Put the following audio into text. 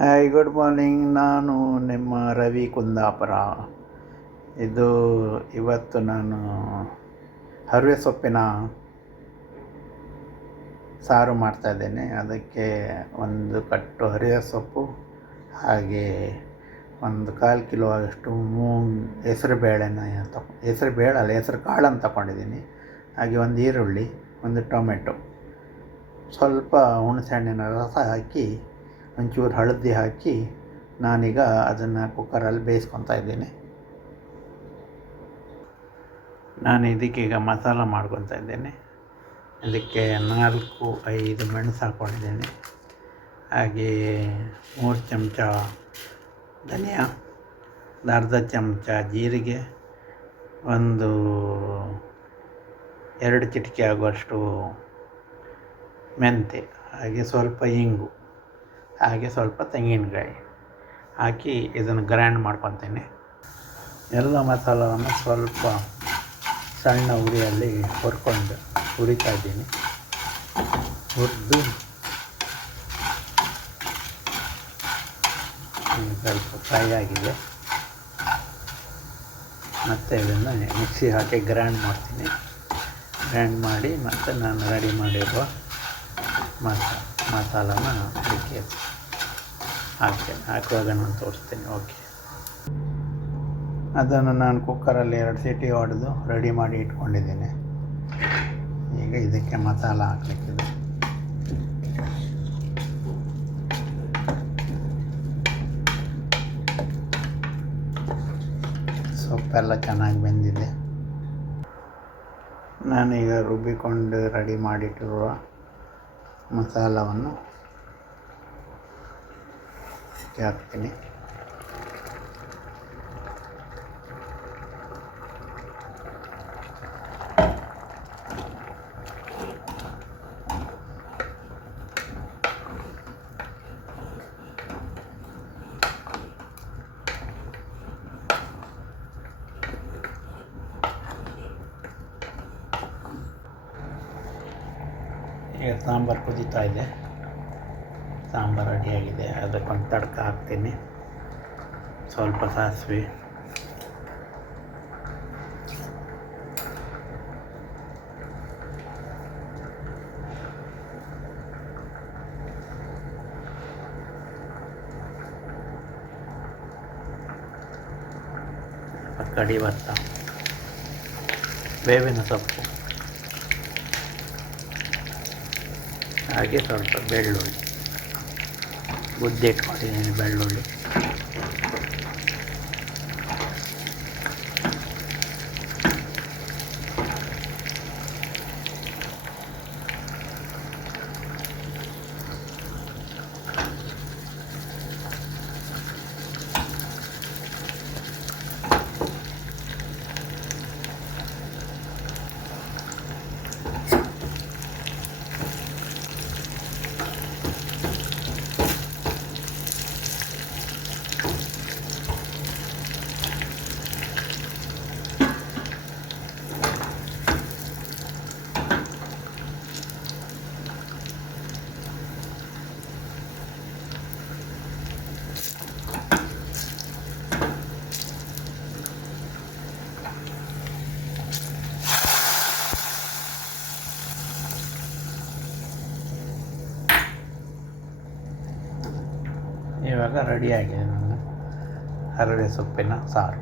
Hi, good morning. ನಾನು ನಿಮ್ಮ ರವಿ ಕುಂದಾಪುರ. ಇವತ್ತು ನಾನು ಹರಿವೆ ಸೊಪ್ಪಿನ ಸಾರು ಮಾಡ್ತಾಯಿದ್ದೇನೆ. ಅದಕ್ಕೆ ಒಂದು ಕಟ್ಟು ಹರಿವೆ ಸೊಪ್ಪು, ಹಾಗೆ ಒಂದು 1/4 ಕಿಲೋ ಆಗೋಷ್ಟು ಹೆಸರು ಕಾಳನ್ನು ತಗೊಂಡಿದ್ದೀನಿ. ಹಾಗೆ ಒಂದು ಈರುಳ್ಳಿ, ಒಂದು ಟೊಮೆಟೊ, ಸ್ವಲ್ಪ ಹುಣಸೆಹಣ್ಣಿನ ರಸ ಹಾಕಿ, ಒಂಚೂರು ಹಳದಿ ಹಾಕಿ ನಾನೀಗ ಅದನ್ನು ಕುಕ್ಕರಲ್ಲಿ ಬೇಯಿಸ್ಕೊತಾ ಇದ್ದೀನಿ. ನಾನು ಇದಕ್ಕೀಗ ಮಸಾಲ ಮಾಡ್ಕೊತಾ ಇದ್ದೇನೆ. ಇದಕ್ಕೆ 4-5 ಮೆಣಸು ಹಾಕ್ಕೊಂಡಿದ್ದೀನಿ. ಹಾಗೆ 3 ಚಮಚ ಧನಿಯಾ, ಅರ್ಧ ಚಮಚ ಜೀರಿಗೆ, 2 ಚಿಟಿಕೆ ಆಗುವಷ್ಟು ಮೆಂತೆ, ಹಾಗೆ ಸ್ವಲ್ಪ ಇಂಗು, ಹಾಗೆ ಸ್ವಲ್ಪ ತೆಂಗಿನಕಾಯಿ ಹಾಕಿ ಇದನ್ನು ಗ್ರೈಂಡ್ ಮಾಡ್ಕೊತೀನಿ. ಎಲ್ಲ ಮಸಾಲವನ್ನು ಸ್ವಲ್ಪ ಸಣ್ಣ ಉರಿಯಲ್ಲಿ ಹುರಿತಾ ಇದ್ದೀನಿ. ಹುರಿದು ಸ್ವಲ್ಪ ಫ್ರೈ ಆಗಿದೆ. ಮತ್ತು ಇದನ್ನು ಮಿಕ್ಸಿ ಹಾಕಿ ಗ್ರೈಂಡ್ ಮಾಡ್ತೀನಿ. ಗ್ರೈಂಡ್ ಮಾಡಿ ಮತ್ತು ನಾನು ರೆಡಿ ಮಾಡಿರುವ ಮಸಾಲನ ಅದಕ್ಕೆ ಹಾಕುವಾಗ ನಾನು ತೋರಿಸ್ತೀನಿ. ಓಕೆ, ಅದನ್ನು ನಾನು ಕುಕ್ಕರಲ್ಲಿ 2 ಸೀಟಿ ಹೊಡೆದು ರೆಡಿ ಮಾಡಿ ಇಟ್ಕೊಂಡಿದ್ದೀನಿ. ಈಗ ಇದಕ್ಕೆ ಮಸಾಲ ಹಾಕಲಿಕ್ಕಿದೆ. ಸೊಪ್ಪೆಲ್ಲ ಚೆನ್ನಾಗಿ ಬೆಂದಿದೆ. ನಾನೀಗ ರುಬ್ಬಿಕೊಂಡು ರೆಡಿ ಮಾಡಿಟ್ಟಿರುವ ಮಸಾಲವನ್ನು ಹಾಕ್ತೀನಿ. ಈಗ ಸಾಂಬಾರು ಕುದೀತಾ ಇದೆ. ಸಾಂಬಾರು ರೆಡಿಯಾಗಿದೆ. ಅದಕ್ಕೊಂದು ತಡ್ಕ ಹಾಕ್ತೀನಿ. ಸ್ವಲ್ಪ ಸಾಸಿವೆ, ಕಡಿಭತ್ತ, ಬೇವಿನ ಸೊಪ್ಪು, ಹಾಗೆ ಸ್ವಲ್ಪ ಬೆಳ್ಳುಳ್ಳಿ, ಇಟ್ಕೊಂಡಿದ್ದೀನಿ ಬೆಳ್ಳುಳ್ಳಿ. ಇವಾಗ ರೆಡಿಯಾಗಿದೆ ನನ್ನ ಹರಿವೆ ಸೊಪ್ಪಿನ ಸಾರು.